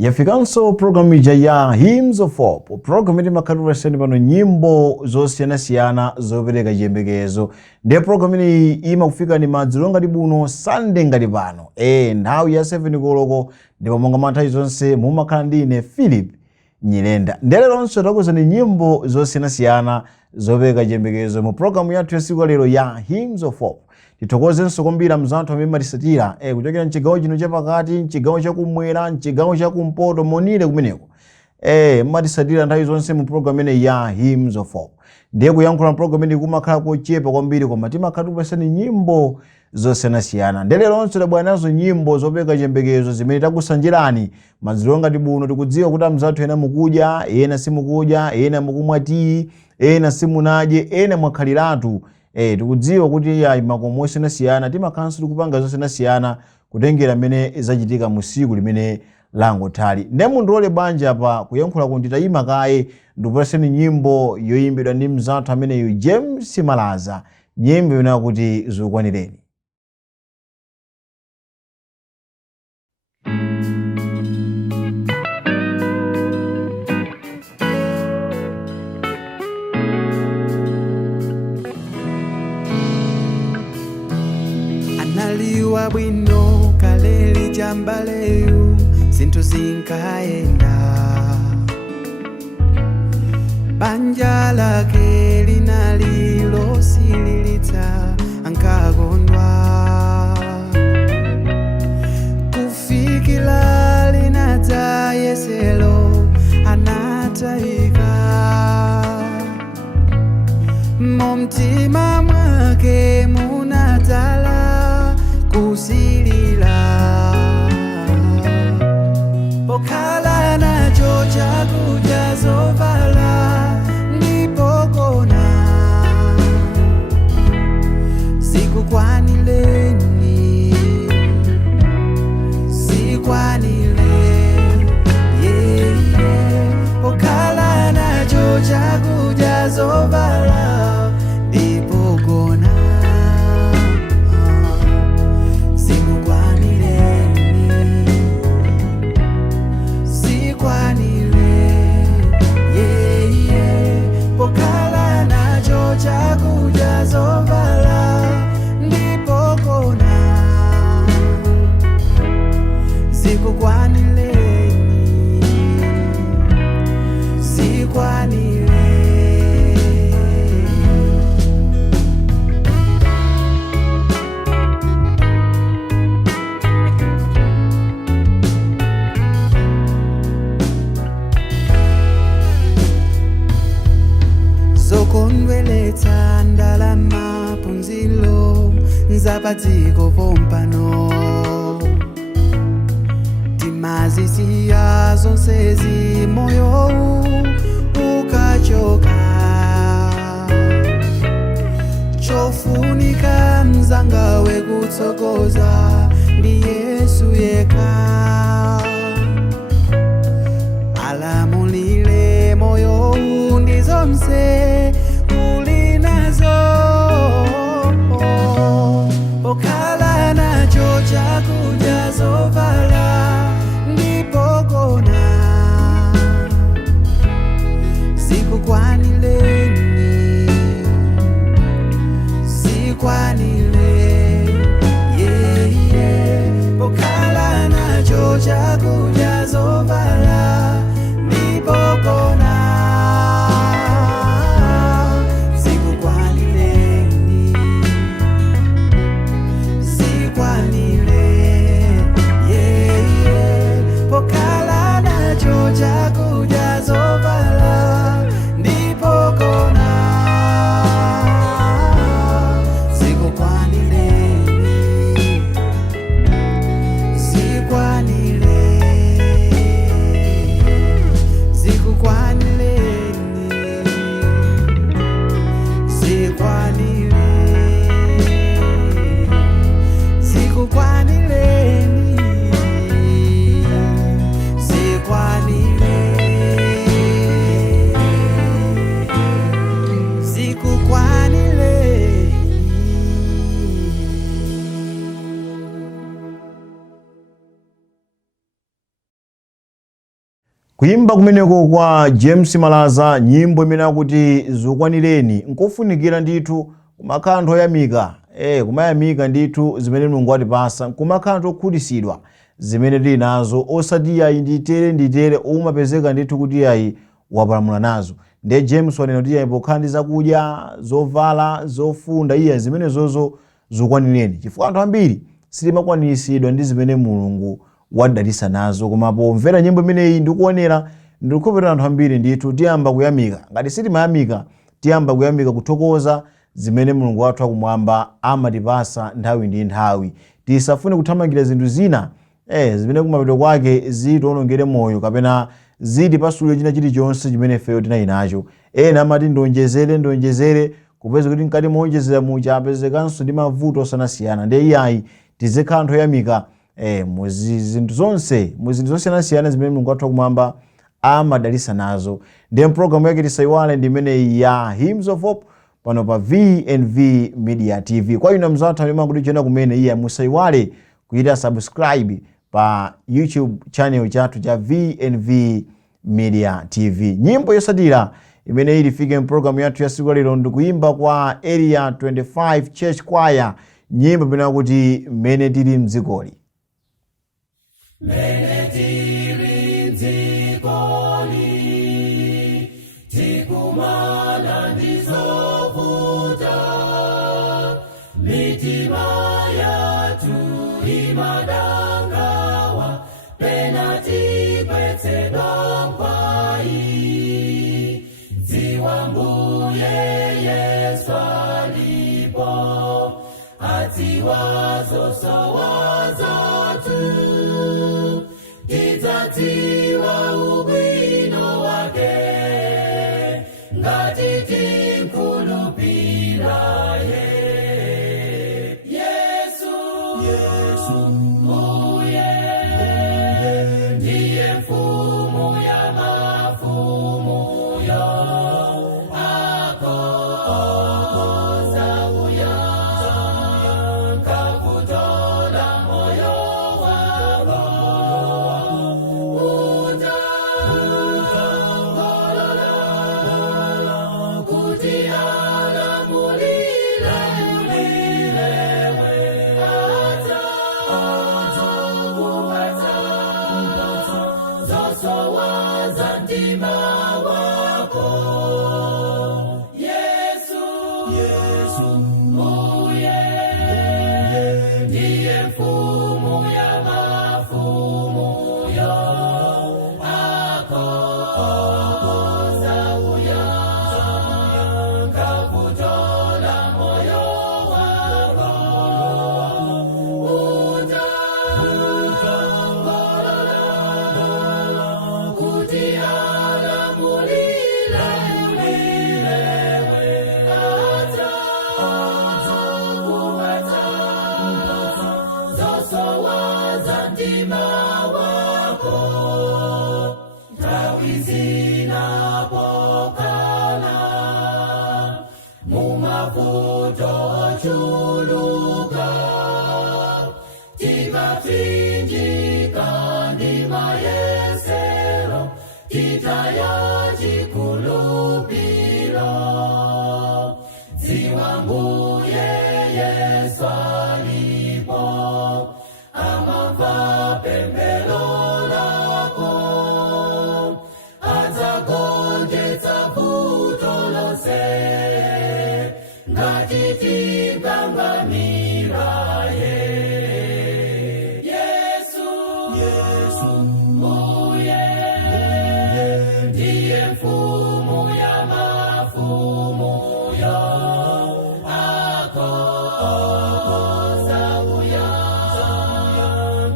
Yafikanso programu ya Hymns of Hope. Programu iti makadura seni pano nyimbo zosiyana zopereka chiyembekezo. Ndiye programu ini ima kufika ni madzulo ngati buno Sunday ngati pano. Nthawi ya 7 koloko ndipo monga manthawi zonse mumakhala ndine Philip Nyirenda. Ndiye leronso takuzani nyimbo zosiyana zopereka chiyembekezo mu programu yathu ya siku lero ya Hymns of Hope. Titokozenso kwambiri mzathu amene matisatira kuchokera mchigawo chino chapakati, mchigawo chakumwera, mchigawo chakumpoto, monire kumeneko. Matisatira nthawi zonse mu programu ine ya Hymns of Hope. Ndiye kuyankhula programu ine kumakhala kochepa kwambiri koma timakhala kupesani nyimbo zosiyana. Ndiye leronso tabwera nazo nyimbo zopereka chiyembekezo zimene takusanjirani madzulo ngati buno. Tikudziwa kuti mzathu ena mukudya, ena simukudya, ena mukumwa tii, ena simunadye, ena mwakhaliratu. Tikudziwa kuti ya makomo osiyana timakhanso tikupanga zosiyana kutengera mene zachitika mu tsiku limene langothali. Ndiye mundilole banja apa kuyankhula kuti tayima kaye ndikupaseni nyimbo yoyimbidwa ndi mzathu ameneyu James Malaza, nyimbo yona kuti zikwanireni. Analiwa bwino kaleli jambaleyu zinthu zinkaenda, banja lake linali losililitsa ankakondwa, kufikila linadza yeselo anatayika, mumtima mwake munadzala kusilila, pokhala nacho chakudya zovala ndipogona, sikukwanileni, pokhala nacho chakudya zovala ndipogona, pokhala nacho chakudya zovala ndipogona, sikukwanileni, sikwanile. Zokondweletsa ndalama phunzilo nzapadziko pompano, timazisiya zonsezi moyo ukachoka, chofunika mzangawe kutsogoza ndi Yesu yekha, alamulile moyo ndi zonse ulinazo, pokhala nacho chakudya zovala ndipogona, sikukwanileni, sikwanile, pokhala nacho Kuimba kumeneko kwa James Malaza, nyimbo imene akuti zokwanireni nkofunikira ndithu kumakantho yamika. Kumayamika ndithu zimene Mulungu atipasa, kumakantho okhulisidwa zimene tili nazo, osati yayi nditere umapezeka ndithu kuti yayi wapalamula nazo. Nde James wanena kuti yayi pokhala ndi zakudya, zovala, zofunda, iya zimene zozo zokwanireni. Chifukwa anthu ambiri sitimakwaniritsidwa ndi zimene Mulungu wadalitsa nazo, koma pomvera nyimbo imeneyi ndikuonera ndikukhopera anthu ambiri ndithu tiyamba kuyamika. Ngati sitimayamika tiyamba kuyamika kuthokoza zimene Mulungu wathu akumwamba amatipasa nthawi ndi nthawi. Tisafune kuthamangira zinthu zina zimene kumapeto kwake zitiwonongere moyo kapena zitipasulire china chilichonse chimene ifeyo tinali nacho. Ena amati ndonjezere kupeza kuti mkati monjezera mucha apezekanso ndi mavuto osanasiyana. Ndiye iyayi tizikhala anthu oyamika muzinthu zonse siyana zimene Mulungu wathu akumwamba amadalitsa nazo. Ndiye program yake tisayiwale ndi imene ya Hymns of Hope pano pa VNV Media TV. Kwa ina mzathu amene kuti chena kumene iya musayiwale kuita subscribe pa YouTube channel chathu cha VNV Media TV. Nyimbo yosatira imene ilifike program yathu ya siku lero ndikuimba kwa Area 25 Church Choir, nyimbo imene kuti mene tili mdzikoli. Mene tili mdzikoli, tikumana ndizovuta, mitima yathu imadangawa, pena tipwetsedwa mkwai. Dziwa Mbuye Yesu alipo, atiwa zosowa zathu, tidzatiwa ubwino wake, ngati timkhulupirira ye. Yesu Mbuye ndiye mfumu ya mafumu yo, akoza uya kakutola moyo wako, kuti alamulile zosowa za mtima wako. Yesu Mbuye ndiye mfumu ya mafumu yo, akoza uya kakutola moyo wako, kuti alamulile zosowa za mtima wako. Nthawi zinapokhala mumavuto ochuluka, tikapsinjika ndi mayesero, titaya chikhulupiriro. Dziwa Mbuye Yesu alipo, amamva pemphero lako, adzagonjetsa vuto lonse, ngati tikangamira ye. Yesu Mbuye ndiye mfumu ya mafumu yo, akoza uya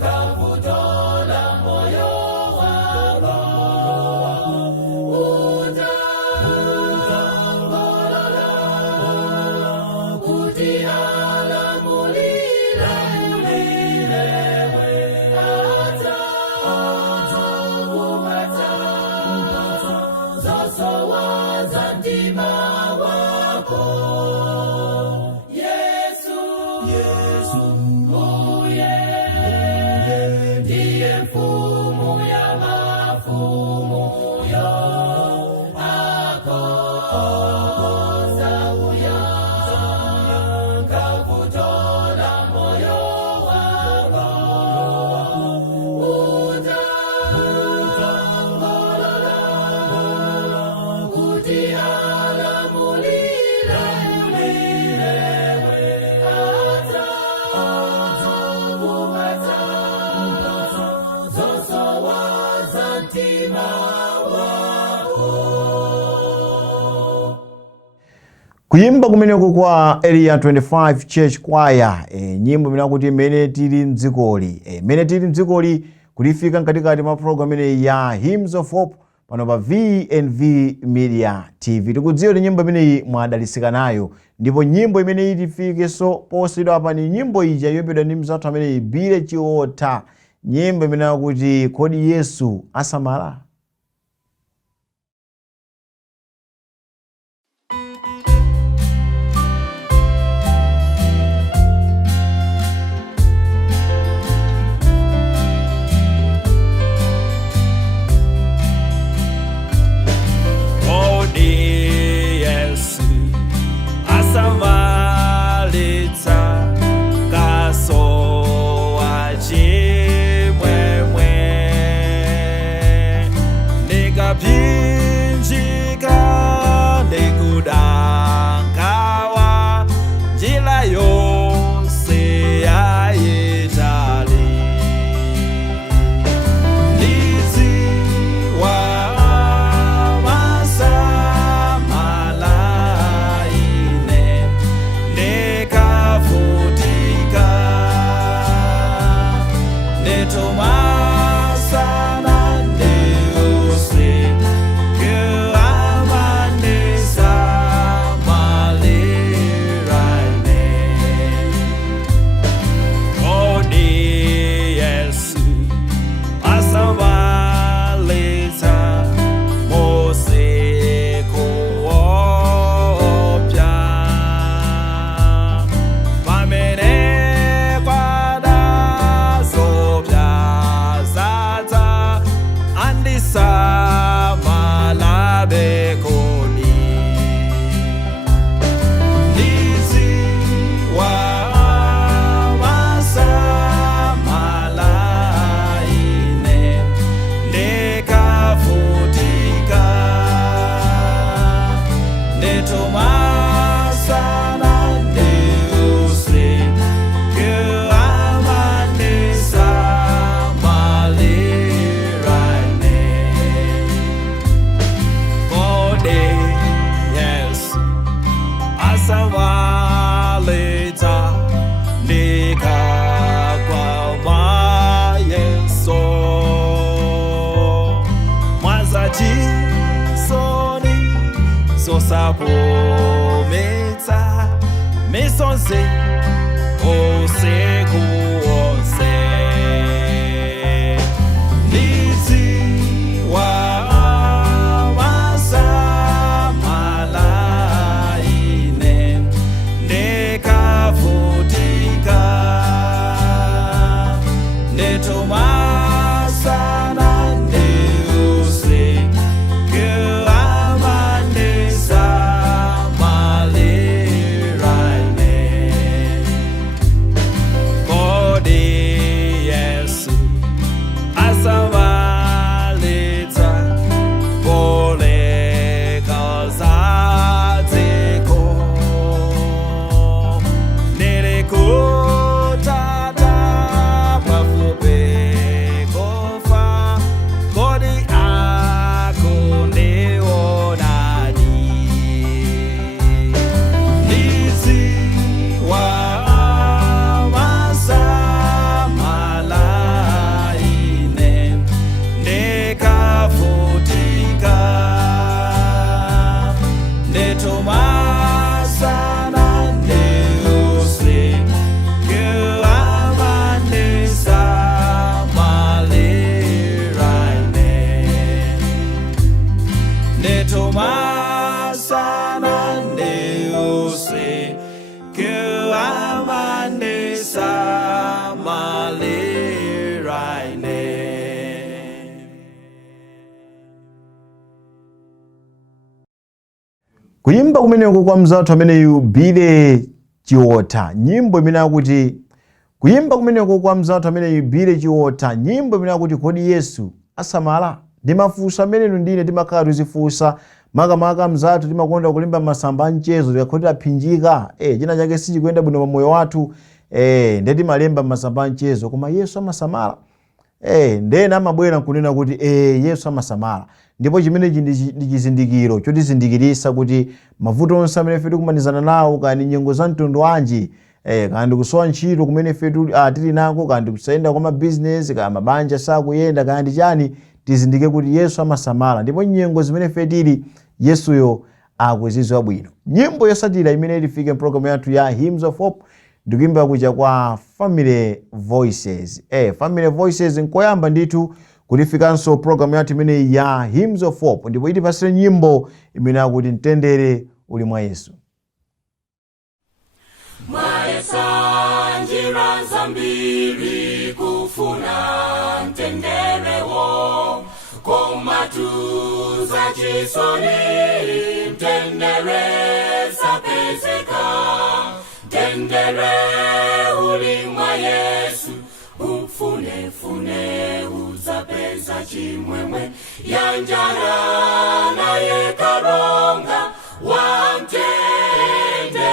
kakutola moyo wako, kuti alamulile Kuyimba kumeneko kwa Area 25 Church Choir, nyimbo imene kuti mene tili mdzikoli. Mene tili mdzikoli kulifika mkatikati mwa program imene ya Hymns of Hope pano pa V&V Media TV. Tikudziwa kuti nyimbo imene mwadalisika nayo, ndipo nyimbo imene itifike so posidwa hapa ni nyimbo ija yopedwa ndi mzathu amene Bile Chiota, nyimbo imene kuti kodi Yesu asamala. Kuyimba kumeneko kwa mzathu amene Bile Chiota, nyimbo imene kuti kuyimba kumeneko kwa mzathu amene Bile Chiota, nyimbo imene kuti kodi Yesu asamala. Ndimafunsa amene ndine timakhala tizifunsa makamaka mzathu timakonda kulimba masamba mchezo tikakoti aphinjika china chake sichikuyenda bwino pa moyo wathu ndeti malemba masamba mchezo koma Yesu amasamala. ndena amabwera kunena kuti Yesu amasamala. Ndipo chimenechi ndi chizindikiro chotizindikirisa kuti mavuto onse amene ife tikumanizana nawo, kani nyengo za mtundu wanji, kandi kusowa ntchito kumene ife tili nako, kandi kusayenda kwa mabizinesi, kaya mabanja sakuyenda, kandi chani, tizindike kuti Yesu amasamala. Ndipo nyengo zimene ife tili, Yesuyo akuzizo bwino. Nyimbo yosatira imene ilifike program yathu ya Hymns of Hope ndikuimba kuja kwa Family Voices. Family Voices nkoyamba ndithu kulifikanso program yathu imene ya Hymns of Hope, ndipo itipasire nyimbo imene akuti mtendere uli mwa Yesu. Mwayesanjira zambiri kufuna mtenderewo, komatuza chisoni mtendere sapezeka. Mtendere uli mwa Yesu, ufune uzapeza chimwemwe, yanjara naye karonga wa mtendere.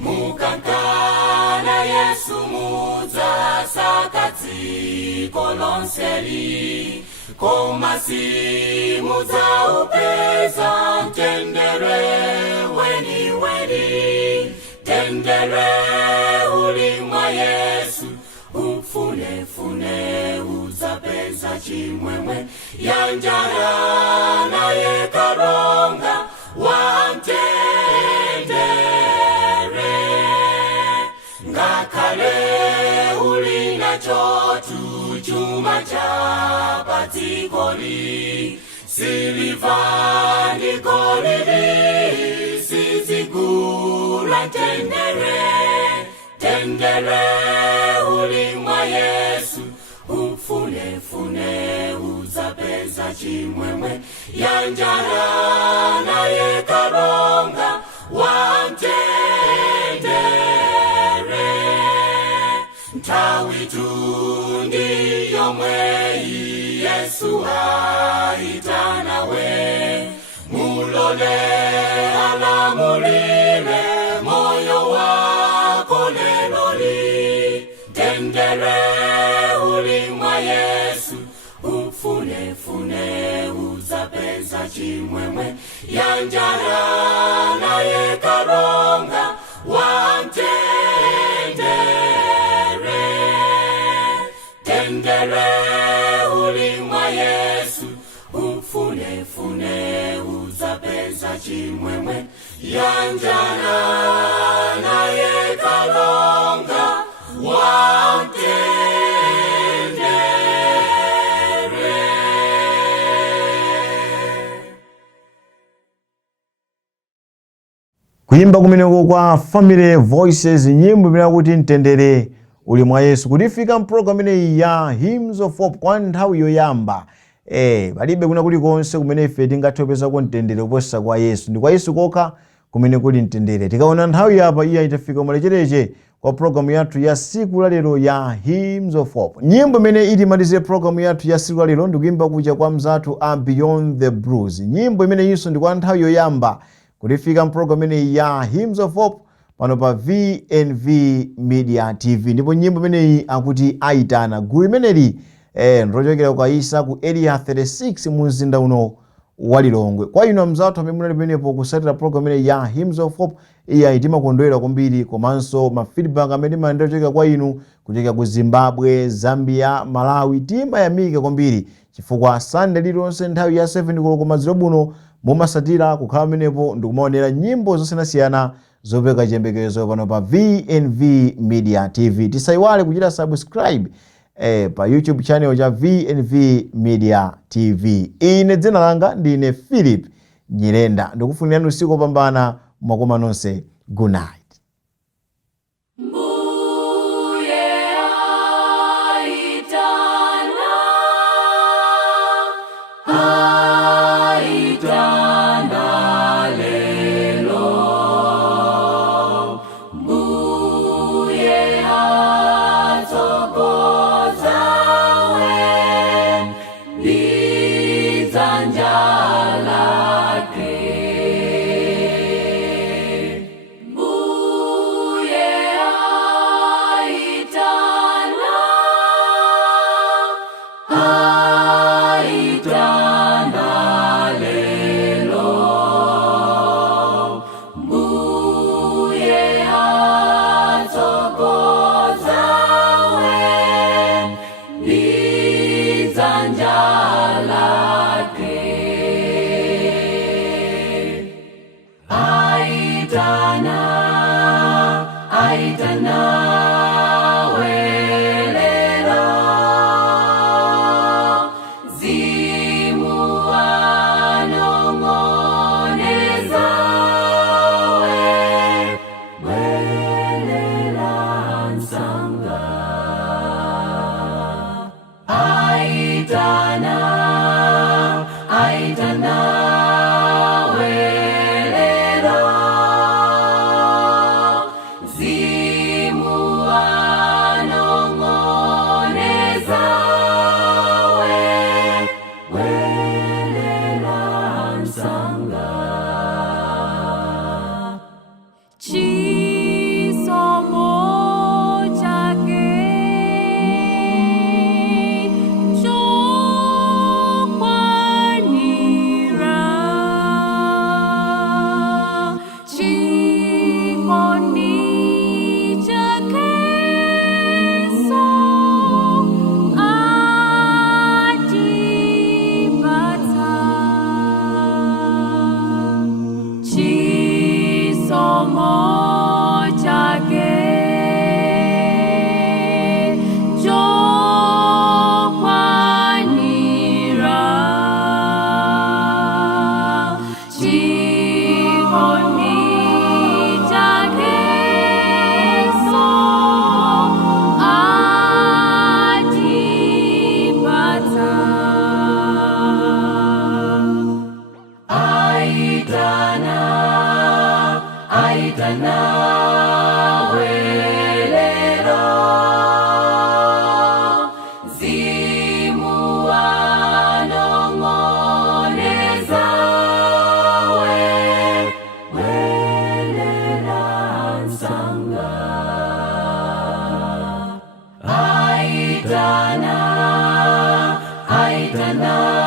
Mukankana Yesu muza sakati kolonseri, komasi muza upeza mtendere weni. Mtendere uli mwa Yesu, ufune uzapeza chimwemwe, yanjara naye karonga wa mtendere. Ngakale uli nachotu chuma cha patikoli, siliva ni golidi sizigula tendere uli mwa Yesu, ufune uzapeza chimwemwe, yanjara naye karonga wa mtendere. Ntawi tundi yomweyi Yesu aitanawe, mulole alamulile moyo wako leloli. Mtendere uli mwa Yesu, ufune uzapeza chimwemwe, yanjara naye karonga wa mtendere. Mtendere uli mwa Yesu, ufune uzapeza chimwemwe, yanjara naye karonga wa mtendere. Kuimba kumeneko kwa Family Voices, nyimbo imene kuti mtendere uli mwa Yesu, kutifika mprogram imene ya Hymns of Hope kwa nthawi yoyamba. Palibe kuna kulikonse kumene ife tingatopeza kwa mtendere kuposa kwa Yesu. Ndi kwa Yesu kokha kumene kuli mtendere. Tikaona nthawi yapa iya itafika malechereche kwa program yathu ya siku la lero ya Hymns of Hope. Nyimbo imene itimalize program yathu ya siku la lero ndikuimba kuja kwa mzathu a Beyond the Blues. Nyimbo imene yinso ndi kwa nthawi yoyamba kutifika mprogram imene ya Hymns of Hope pano pa VNV Media TV. Ndipo nyimbo imene akuti aitana gulu imeneli nrochokera kwa Isa ku area 36 muzinda uno wa Lilongwe. Kwa ino mzathu amene munali penepo kusatira program imene ya Hymns of Hope, iya timakondwera kwambiri, komanso ma feedback amene mandocheka kwa inu kuchokera ku Zimbabwe, Zambia, Malawi, timayamika kwambiri chifukwa Sunday lilonse nthawi ya 7 koloko madzulo buno mumasatira kukhala menepo ndikumaonera nyimbo zosiyanasiyana zopeka chiyembekezo pano pa VNV Media TV. Tisaiwale kuchita subscribe pa YouTube channel cha VNV Media TV. Ine dzina langa ndine Philip Nyirenda, ndikufunirani usiku opambana mwakoma nonse. Good night. Mbu aitana welelo zimu anong'oneza welela nsanga chisomo chake chokwanira chikondi chake so atipata chisomo chake chokwanira chikondi chake so atipata aitana welelo zimu anong'oneza welela nsanga aitana